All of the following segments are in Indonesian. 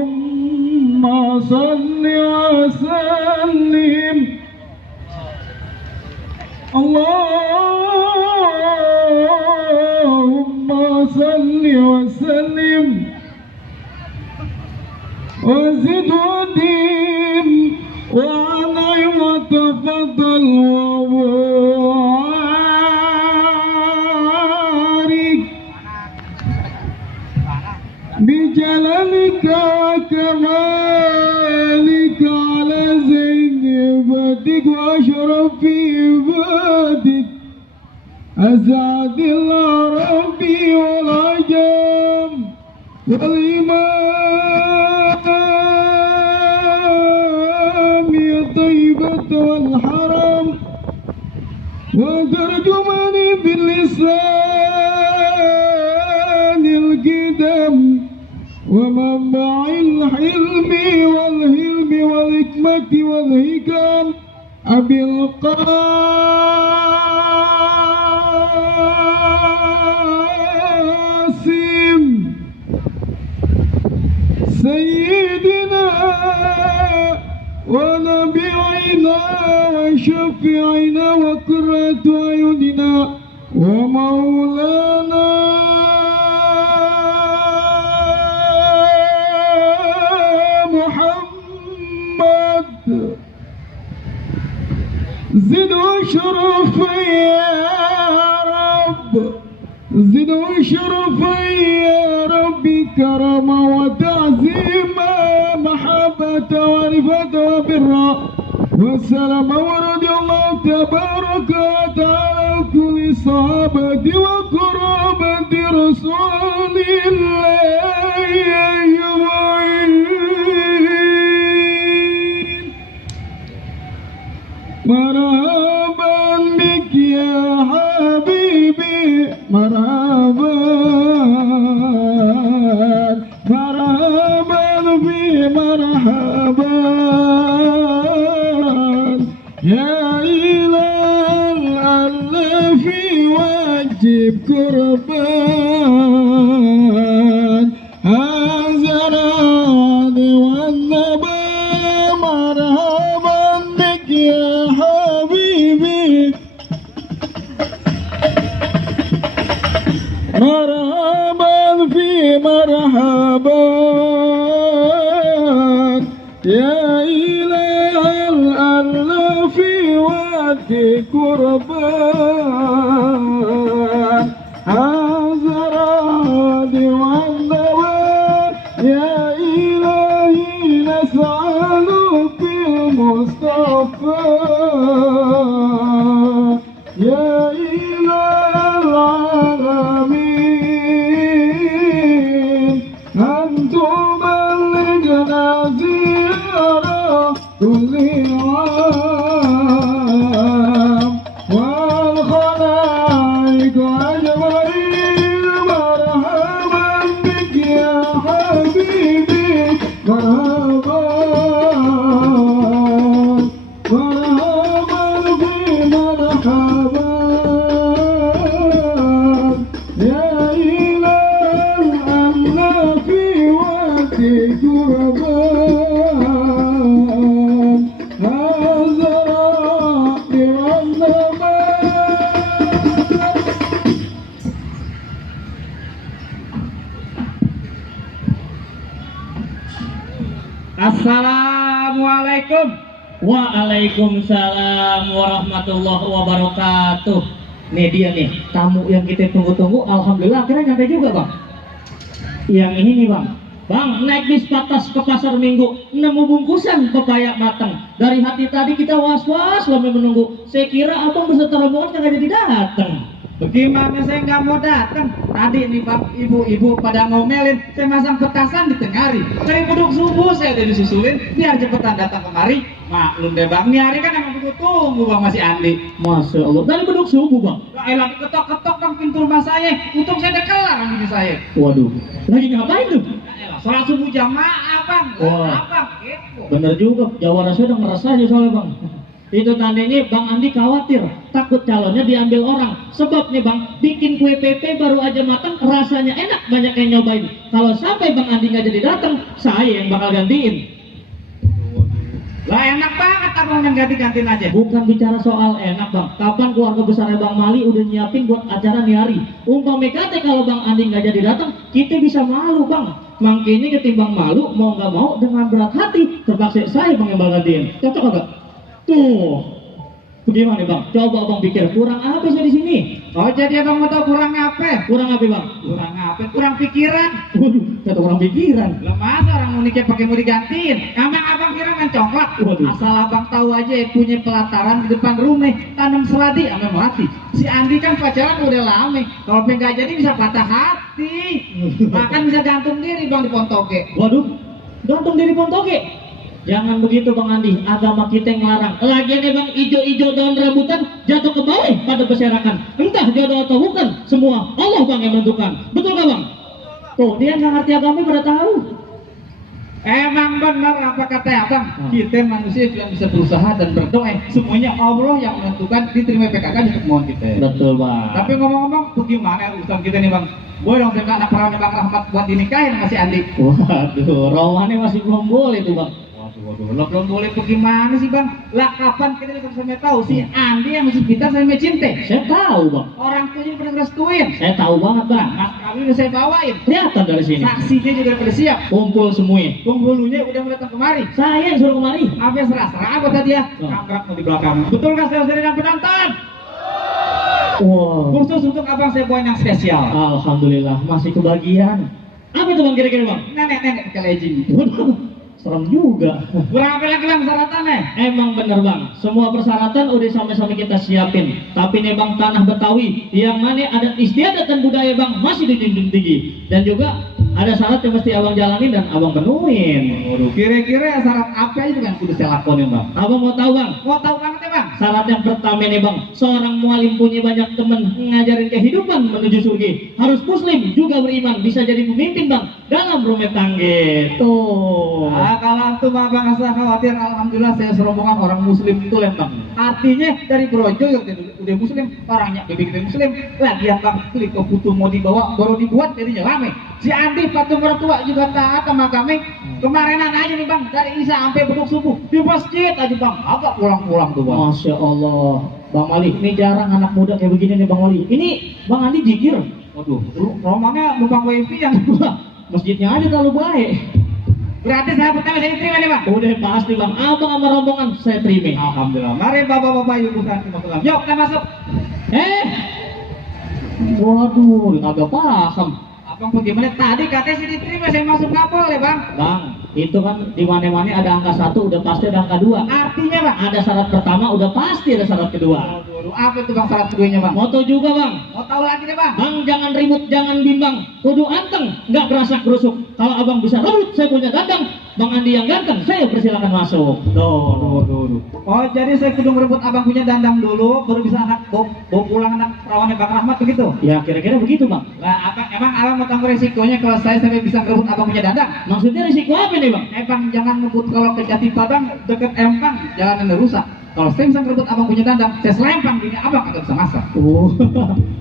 Allahumma salli wa sallim. Allahumma salli wa sallim wa zid wa dim wa an'im wa tafaddal wa barik bijalalika wa kamalika ala zaini ibadik wa ashrafi ibadik azadil arabi wal ajam wal imam ya tayyibat wal haram wa tarjumani bil lisanil qidam ومنبع الحلم والهلم والحكمة والهكام أبي القاسم سيدنا ونبينا وشفيعنا وقرة أعيننا ومولانا زد واشرف يا رب زد واشرف يا رب كرما وتعظيما محبة ورفة وبرا والسلام ورضي الله تبارك وتعالى كل صحابة وقرابة رسول الله أجمعين. مرحبا بك يا حبيبي مرحبا مرحبا بي مرحبا يا إله الألف واجب قربان هذا راضي والنبي مرحبا بك يا حبيبي مرحبا في مرحبا يا إله الألف وادي قربان هذا راضي والنوى يا إلهي نسألك المصطفى يا إله العالمين أن تبلغنا زيارة كل عام والخلائق أجمعين مرحبا بك يا حبيبي مرحبا مرحبا بي مرحبا يا إله الأملاك وادي قربان هذا ربي Assalamualaikum. Waalaikumsalam warahmatullahi wabarakatuh. Nih dia nih, tamu yang kita tunggu-tunggu. Alhamdulillah akhirnya nyampe juga bang. Yang ini nih bang. Bang, naik bis patas ke pasar minggu, nemu bungkusan pepaya matang. Dari hati tadi kita was-was lama menunggu. Saya kira abang beserta rombongan kagak jadi datang. Bagaimana saya nggak mau datang? Tadi nih bang, ibu-ibu pada ngomelin, saya masang petasan di tengah hari. Dari beduk subuh saya udah disusulin, biar cepetan datang kemari. Maklum deh bang, nih hari kan emang butuh tunggu bang masih Andi. Masya Allah, dari beduk subuh bang. Lagi ketok-ketok bang pintu rumah saya, untung saya udah kelar ini saya. Waduh, lagi ngapain tuh? Sholat subuh jamaah bang, Wah. abang gitu. Bener juga, Jawa Rasul udah ngerasa aja soalnya bang. Itu tandanya Bang Andi khawatir, takut calonnya diambil orang. Sebab nih Bang, bikin kue pepe baru aja matang, rasanya enak, banyak yang nyobain. Kalau sampai Bang Andi nggak jadi datang, saya yang bakal gantiin. Lah enak banget abang yang ganti-gantiin aja. Bukan bicara soal enak Bang, kapan keluarga besarnya Bang Mali udah nyiapin buat acara nih hari. Umpamanya kata kalau Bang Andi nggak jadi datang, kita bisa malu Bang. Makanya ketimbang malu, mau nggak mau dengan berat hati, terpaksa saya Bang yang bakal gantiin. Cocok nggak? Tuh, bagaimana Bang? Coba Bang pikir, kurang apa sih di sini? Oh jadi abang mau tahu kurang apa? Kurang apa Bang? Kurang apa? Kurang pikiran. Waduh, kata orang pikiran. Lah masa orang uniknya pakai mau digantiin? Emang abang kira main congklak? Waduh. Asal abang tahu aja punya pelataran di depan rumah, tanam seladi ame melati. Si Andi kan pacaran udah lama. Kalau pengen nggak jadi bisa patah hati. Bahkan bisa gantung diri bang di Pontoke. Waduh, gantung diri Pontoke. Jangan begitu Bang Andi, agama kita yang larang. Lagian Bang, ijo-ijo daun rambutan jatuh ke bawah pada berserakan. Entah jodoh atau bukan, semua Allah Bang yang menentukan. Betul gak Bang? Tuh, dia nggak ngerti agama pada tahu. Emang benar apa kata abang? Kita manusia cuma bisa berusaha dan berdoa. Semuanya Allah yang menentukan, diterima PKK juga kemauan kita. Betul Bang. Tapi ngomong-ngomong, bagaimana urusan kita nih bang? Boleh dong saya anak perawan Bang Rahmat buat dinikahin sama si Andi. Waduh, romannya masih belum boleh tuh Bang. Waduh, lo belum boleh bagaimana sih bang? Lah kapan kita bisa tahu si Andi yang masih pintar sama Cinte? Saya tahu Bang. Orang tuanya udah ngerestuin. Saya tahu banget Bang. Mas kami udah saya bawain. Kelihatan dari sini. Saksinya juga udah pada siap. Kumpul semuanya. Penghulunya udah mau datang kemari. Saya yang suruh kemari. Apa yang serah-serah apa tadi ya? Oh. Nabrak mau di belakang. Betul nggak saudara dan penonton? Wow. Khusus untuk abang saya bawain yang spesial. Alhamdulillah masih kebagian. Apa itu Bang kira-kira Bang? Nenek-nenek kelejing. Waduh, serem juga. Berapa lagi bang syaratannya? Emang bener Bang, semua persyaratan udah sama-sama kita siapin. Tapi nih Bang, tanah Betawi yang mana adat istiadat dan budaya Bang masih dijunjung tinggi. Dan juga ada syarat yang mesti abang jalani dan abang penuhin. Waduh, kira-kira syarat apa itu yang kudu saya lakonin bang? Abang mau tahu Bang? Mau tahu banget ya bang? Syarat yang pertama nih Bang, seorang mualim punya banyak teman ngajarin kehidupan menuju surga. Harus muslim, juga beriman, bisa jadi pemimpin Bang dalam rumah tangga. Tuh. Nah, kalau antum abang nggak usah khawatir, alhamdulillah saya serombongan orang muslim itu bang. Artinya dari Brojo yang udah muslim, orangnya begitu muslim. Lagian bang, klik ke putu mau dibawa, baru dibuat jadinya rame. Si Andi patung mertua juga taat sama kami. Kemarinan aja nih bang, dari Isya sampai beduk subuh di masjid aja bang. Agak pulang-pulang tuh bang. Masya Allah, Bang Mali, ini jarang anak muda kayak begini nih Bang Mali. Ini Bang Andi jikir. Waduh, romannya numpang wifi yang Masjidnya aja terlalu baik. berarti saya pertama saya diterima nih bang. Udah pasti Bang, abang sama rombongan saya terima. Alhamdulillah. Mari bapak-bapak ibu santi masuk. Yuk kita masuk. Waduh, agak paham. Abang bagaimana? Tadi katanya sih diterima, saya masuk nggak boleh bang. Bang, itu kan di mana-mana ada angka 1, udah pasti ada angka 2. Artinya bang? Ada syarat pertama, udah pasti ada syarat kedua. Waduh, apa itu bang syarat keduanya bang? Moto juga Bang. Mau tahu lagi deh bang? Bang, jangan ribut, jangan bimbang. Kudu anteng, nggak gerasak gerusuk. Kalau abang bisa rebut, saya punya ganteng. Bang Andi yang ganteng, saya persilakan masuk. Tuh. Oh jadi saya kudu merebut abang punya dandang dulu, baru bisa anak bawa pulang anak perawannya Bang Rahmat begitu? Ya kira-kira begitu Bang. Lah apa emang abang mau tahu resikonya kalau saya sampai bisa merebut abang punya dandang? Maksudnya risiko apa nih Bang? Bang jangan ngebut kalau ke Jati Padang deket Empang jalanan rusak. Kalau saya bisa merebut abang punya dandang, saya selempang gini abang agak bisa masak.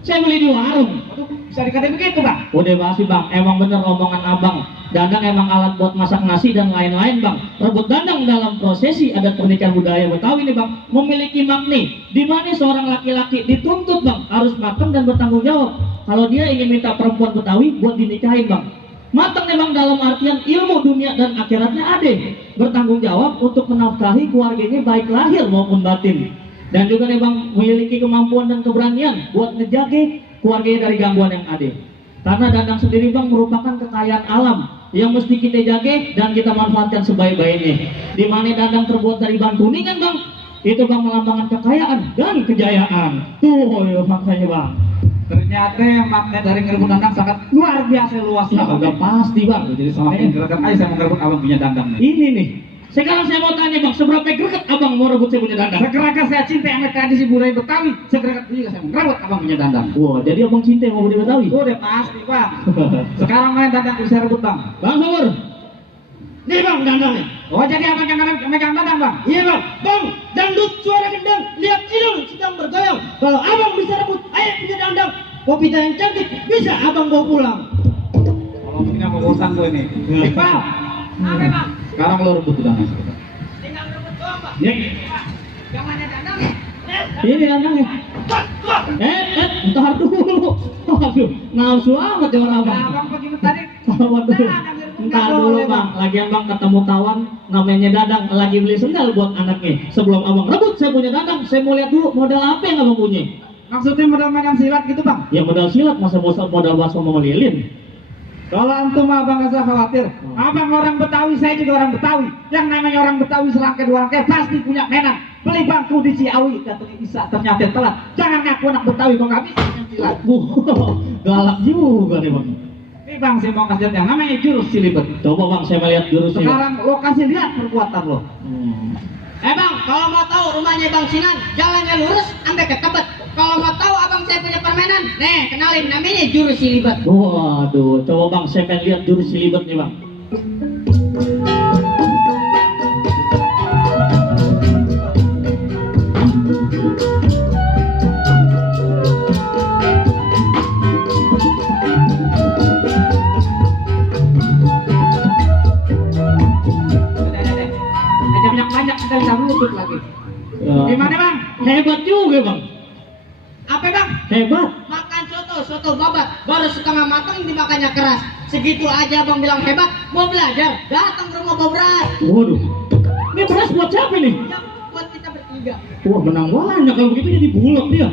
Saya beli di warung. Waduh, bisa dikatain begitu bang? Udah pasti Bang, emang bener omongan abang. Dandang emang alat buat masak nasi dan lain-lain Bang. Rebut dandang dalam prosesi adat pernikahan budaya Betawi nih Bang memiliki makna di mana seorang laki-laki dituntut Bang harus makan dan bertanggung jawab. Kalau dia ingin minta perempuan Betawi buat dinikahin Bang. Matang memang dalam artian ilmu dunia dan akhiratnya ada. Bertanggung jawab untuk menafkahi keluarganya baik lahir maupun batin. Dan juga nih Bang memiliki kemampuan dan keberanian buat ngejaga keluarganya dari gangguan yang ada. Karena dandang sendiri Bang merupakan kekayaan alam yang mesti kita jaga dan kita manfaatkan sebaik-baiknya. Di mana dandang terbuat dari bahan kuningan Bang, itu Bang melambangkan kekayaan dan kejayaan. Tuh ya makanya Bang. Ternyata makna dari ngerebut dandang sangat luar biasa luasnya. Udah pasti Bang. Jadi semakin gerakan aja saya mau ngerebut abang punya dandang nih. Ini nih. Sekarang saya mau tanya Bang, seberapa greget abang mau rebut saya punya dandang? Segerakan saya cinta sama tradisi budaya Betawi, segerakan juga saya mau ngerebut abang punya dandang. Wah, jadi abang cinta mau budaya Betawi? Udah pasti bang. Sekarang main dandang bisa rebut bang. Bang Sabur, Nih bang dandangnya. Oh jadi abang yang megang dadang bang? Iya bang. Bang, dangdut suara gendang. Lihat idol sedang bergoyang. Kalau abang bisa rebut ayah punya dandang, Popita yang cantik bisa abang bawa pulang. Kalau begini mau bosan gue ini. Iqbal. Apa bang? Sekarang lo rebut dadang. Tinggal rebut doang bang. Nih, Yang mana dandang? ini dandangnya. Entar dulu. Aduh, nafsu amat ya orang abang. Nah, abang begini tadi. Waduh, entar dulu bang. Lagian bang ketemu kawan namanya Dadang lagi beli sendal buat anaknya. Sebelum abang rebut saya punya Dadang, saya mau lihat dulu modal apa yang abang punya. Maksudnya modal mainan silat gitu bang? Ya modal silat masa modal bakso mau lilin. Kalau antum abang gak usah khawatir. Abang orang Betawi, saya juga orang Betawi. Yang namanya orang Betawi selangkah dua langkah pasti punya mainan. Beli bangku di Ciawi, katanya bisa ternyata telat. Jangan ngaku anak Betawi kok nggak bisa main silat. Galak juga nih bang. Ini bang saya mau kasih lihat yang namanya jurus silibet. Coba bang saya melihat jurusnya. Sekarang lo kasih lihat perbuatan lo. Bang, kalau mau tahu rumahnya Bang Sinan, jalannya lurus sampai ke Tebet. Kalau mau tahu abang saya punya permainan, nih kenalin namanya jurus silibet. Waduh, coba bang saya pengen lihat jurus silibet nih bang. Aja banyak kita bisa lutut lagi. Ya. Gimana bang? Hebat juga bang. Apa bang? Hebat. Makan soto babat, baru setengah matang dimakannya keras. Segitu aja abang bilang hebat, mau belajar, datang ke rumah bawa beras. Waduh, ini beras buat siapa nih? Ya, buat kita bertiga. Wah menang banyak kalau begitu jadi bulog dia.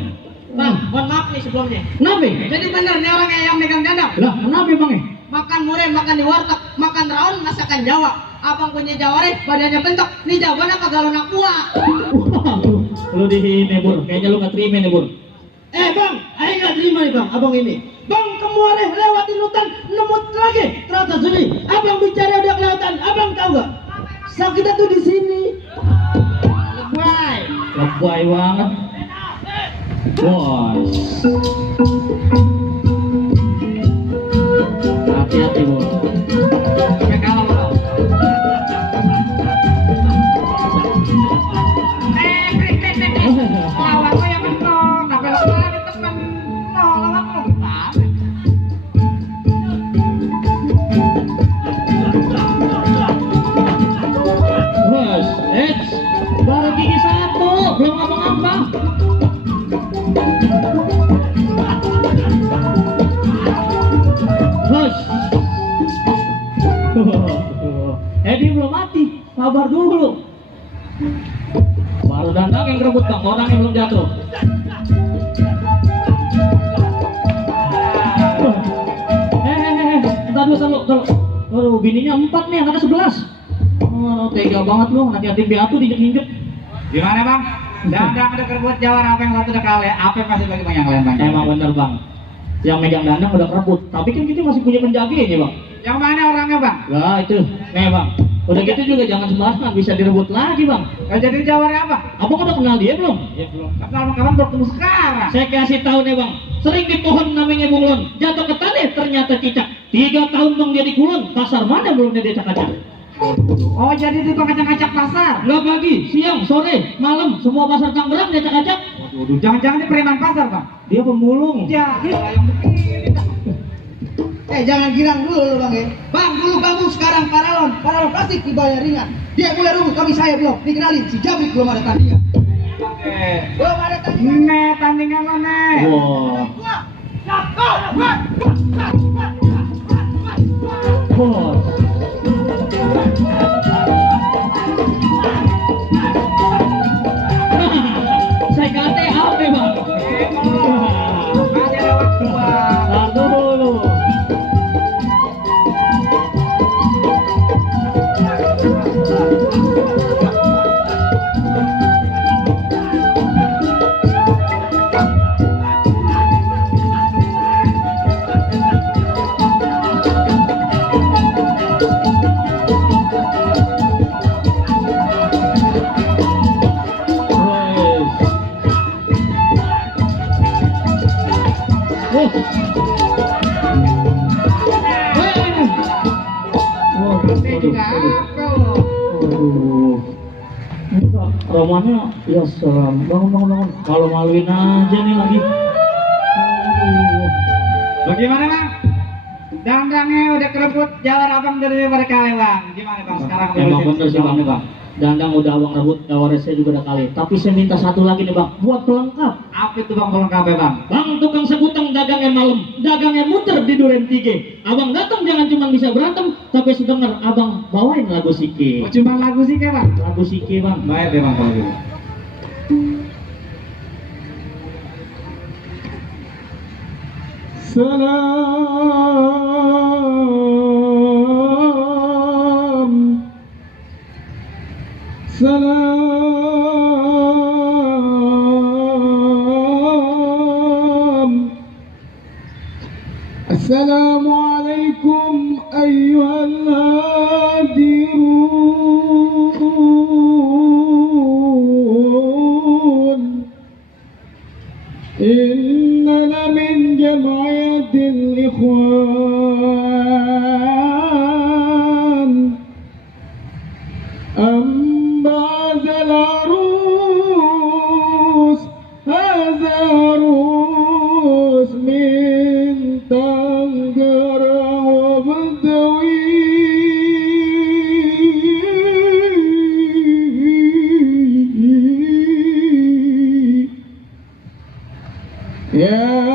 Bang, mohon maaf nih sebelumnya. Kenapa? Jadi bener nih orangnya yang megang dandang. Lah kenapa bang? Makan mureh, makan di warteg, makan rawon, masakan Jawa. Abang punya jaware, badannya bentok. Ini jawaban apa galon aqua? Waduh, lu di sini bur, kayaknya lu nggak terima nih bur. Bang, ayo nggak terima nih bang, abang ini. Bang, kemarin lewatin hutan, nemu lagi. Ternyata sini, abang bicara udah kelewatan, abang tahu nggak? Sakitnya tuh di sini. Lebay banget. Bos. Hati-hati bos. Sampai kalah lo. Lawan lo yang menang, nah belok lagi temen. No, lawan lo gimana? Bos, baru gigi satu, belum ngomong-ngomong. Bos. Dia belum mati, sabar dulu. Baru dandang yang rebut bang, orang yang belum jatuh. Entar dulu. Aduh, bininya 4 nih, anaknya 11. Oh, tega banget lu, nanti yatim piatu diinjek-injek. Gimana bang? Dandang udah kerebut jawara apa yang satu udah kalah, apa yang masih bagi bang yang lain bang? Emang bener bang, yang megang dandang udah kerebut, tapi kan kita masih punya penjaganya bang. Yang mana orangnya bang? Lah itu, nih bang, udah gitu juga jangan sembarangan, bisa direbut lagi bang. Jadi jawara apa? Abang udah kenal dia belum? Ya belum. Kapan baru ketemu sekarang? Saya kasih tahu nih bang, sering di pohon namanya bunglon, jatuh ke tanah ternyata cicak. 3 tahun bang dia di kulon, pasar mana belum dia acak-acak. Oh jadi itu ngacak-ngacak pasar? Nggak pagi, siang, sore, malam, semua pasar Tangerang dia acak-acak. Waduh, jangan-jangan dia preman pasar bang? Dia pemulung. Ya, yang begini. Jangan girang dulu lu bang ya. Bang, dulu bangun sekarang paralon pasti dibayar ringan. Dia mulai dulu, kami saya belum dikenalin, si Jabrik belum ada tandingan. Belum ada tandingan. Nih, tandingan mana? Wah. Bos. Saya kata apa bang? Masih ada waktu bang. Lalu dulu. Capek loh. Aduh. Ini Kak, Romanya ya seram. Bangun. Kalau maluin aja nih lagi. Aduh. Bagaimana bang? Dandangnya udah kerebut jalan abang dari berkali bang. Gimana bang sekarang? Emang bener sih bang, bang. Dandang udah abang rebut, tawaran saya juga udah kali. Tapi saya minta satu lagi nih bang, buat pelengkap. Apa itu bang pelengkapnya bang? Bang, tukang segutang dagangnya malam, dagangnya muter di Duren 3. Abang datang jangan cuma bisa berantem, tapi sedengar abang bawain lagu Sike. Oh cuma lagu sih kayak bang? Lagu Sike bang. Baik deh bang kalau gitu. السلام عليكم أيها الهادرون إننا من جمعية الإخوان أنباز العروس هذا عروس من طنجرة وبدوي يا